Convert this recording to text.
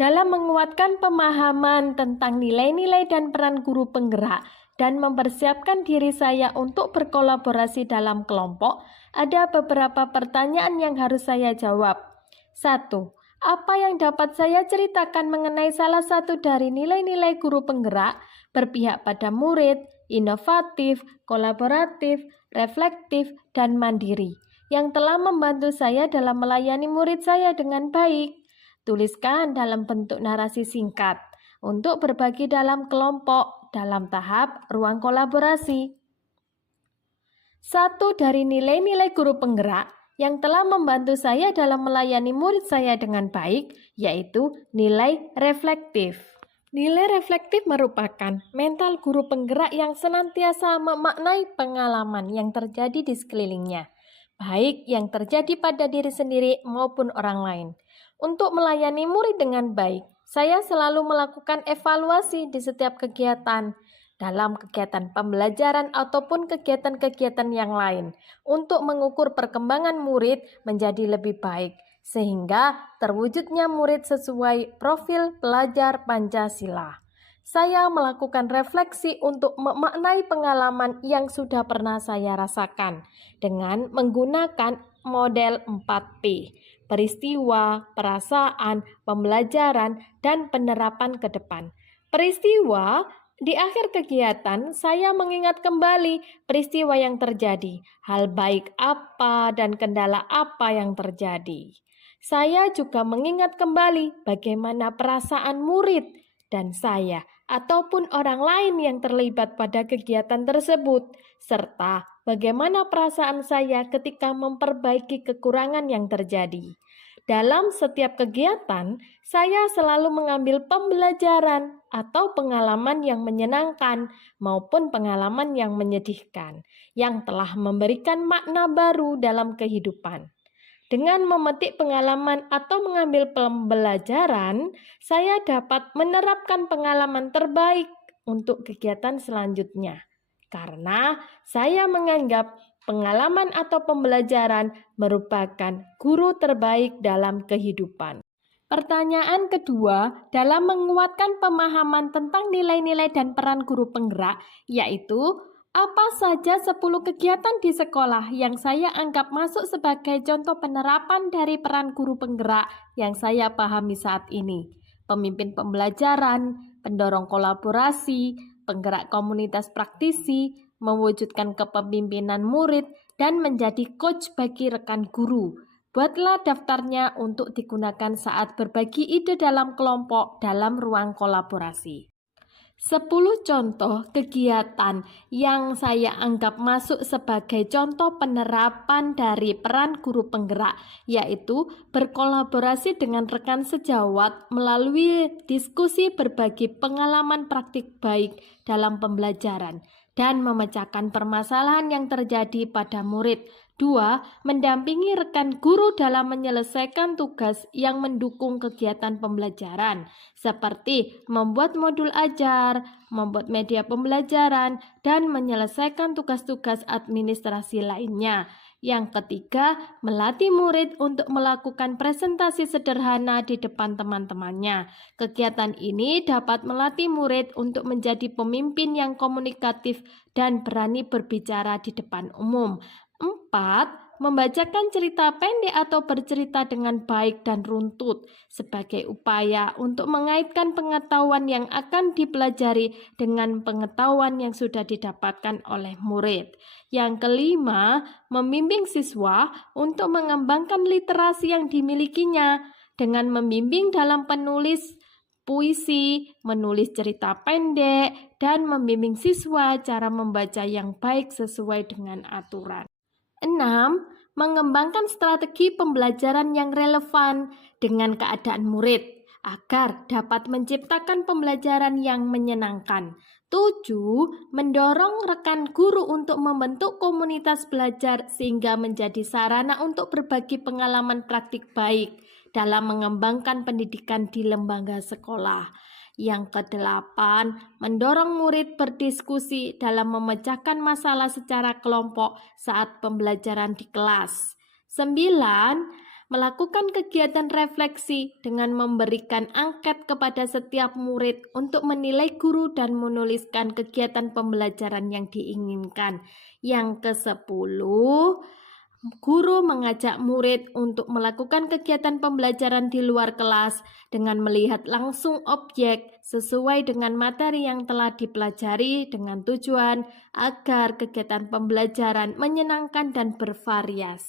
dalam menguatkan pemahaman tentang nilai-nilai dan peran guru penggerak dan mempersiapkan diri saya untuk berkolaborasi dalam kelompok, ada beberapa pertanyaan yang harus saya jawab. 1. Apa yang dapat saya ceritakan mengenai salah satu dari nilai-nilai guru penggerak? Berpihak pada murid, inovatif, kolaboratif, reflektif, dan mandiri, yang telah membantu saya dalam melayani murid saya dengan baik. Tuliskan dalam bentuk narasi singkat untuk berbagi dalam kelompok dalam tahap ruang kolaborasi. Satu dari nilai-nilai guru penggerak yang telah membantu saya dalam melayani murid saya dengan baik, yaitu nilai reflektif. Nilai reflektif merupakan mental guru penggerak yang senantiasa memaknai pengalaman yang terjadi di sekelilingnya, baik yang terjadi pada diri sendiri maupun orang lain. Untuk melayani murid dengan baik, saya selalu melakukan evaluasi di setiap kegiatan, dalam kegiatan pembelajaran ataupun kegiatan-kegiatan yang lain, untuk mengukur perkembangan murid menjadi lebih baik, sehingga terwujudnya murid sesuai profil pelajar Pancasila. Saya melakukan refleksi untuk memaknai pengalaman yang sudah pernah saya rasakan dengan menggunakan model 4P, peristiwa, perasaan, pembelajaran, dan penerapan ke depan. Peristiwa, di akhir kegiatan saya mengingat kembali peristiwa yang terjadi, hal baik apa dan kendala apa yang terjadi. Saya juga mengingat kembali bagaimana perasaan murid dan saya ataupun orang lain yang terlibat pada kegiatan tersebut, serta bagaimana perasaan saya ketika memperbaiki kekurangan yang terjadi. Dalam setiap kegiatan, saya selalu mengambil pembelajaran atau pengalaman yang menyenangkan maupun pengalaman yang menyedihkan, yang telah memberikan makna baru dalam kehidupan. Dengan memetik pengalaman atau mengambil pembelajaran, saya dapat menerapkan pengalaman terbaik untuk kegiatan selanjutnya. Karena saya menganggap pengalaman atau pembelajaran merupakan guru terbaik dalam kehidupan. Pertanyaan kedua, dalam menguatkan pemahaman tentang nilai-nilai dan peran guru penggerak, yaitu apa saja 10 kegiatan di sekolah yang saya anggap masuk sebagai contoh penerapan dari peran guru penggerak yang saya pahami saat ini? Pemimpin pembelajaran, pendorong kolaborasi, penggerak komunitas praktisi, mewujudkan kepemimpinan murid, dan menjadi coach bagi rekan guru. Buatlah daftarnya untuk digunakan saat berbagi ide dalam kelompok dalam ruang kolaborasi. 10 contoh kegiatan yang saya anggap masuk sebagai contoh penerapan dari peran guru penggerak, yaitu berkolaborasi dengan rekan sejawat melalui diskusi berbagi pengalaman praktik baik dalam pembelajaran, dan memecahkan permasalahan yang terjadi pada murid. 2. Mendampingi rekan guru dalam menyelesaikan tugas yang mendukung kegiatan pembelajaran, seperti membuat modul ajar, membuat media pembelajaran, dan menyelesaikan tugas-tugas administrasi lainnya. Yang ketiga, melatih murid untuk melakukan presentasi sederhana di depan teman-temannya. Kegiatan ini dapat melatih murid untuk menjadi pemimpin yang komunikatif dan berani berbicara di depan umum. 4. Membacakan cerita pendek atau bercerita dengan baik dan runtut sebagai upaya untuk mengaitkan pengetahuan yang akan dipelajari dengan pengetahuan yang sudah didapatkan oleh murid. Yang kelima, membimbing siswa untuk mengembangkan literasi yang dimilikinya dengan membimbing dalam penulis puisi, menulis cerita pendek, dan membimbing siswa cara membaca yang baik sesuai dengan aturan. 6. Mengembangkan strategi pembelajaran yang relevan dengan keadaan murid agar dapat menciptakan pembelajaran yang menyenangkan. 7. Mendorong rekan guru untuk membentuk komunitas belajar sehingga menjadi sarana untuk berbagi pengalaman praktik baik dalam mengembangkan pendidikan di lembaga sekolah. Yang kedelapan, mendorong murid berdiskusi dalam memecahkan masalah secara kelompok saat pembelajaran di kelas. 9. Melakukan kegiatan refleksi dengan memberikan angket kepada setiap murid untuk menilai guru dan menuliskan kegiatan pembelajaran yang diinginkan. Yang ke-10, guru mengajak murid untuk melakukan kegiatan pembelajaran di luar kelas dengan melihat langsung objek sesuai dengan materi yang telah dipelajari dengan tujuan agar kegiatan pembelajaran menyenangkan dan bervariasi.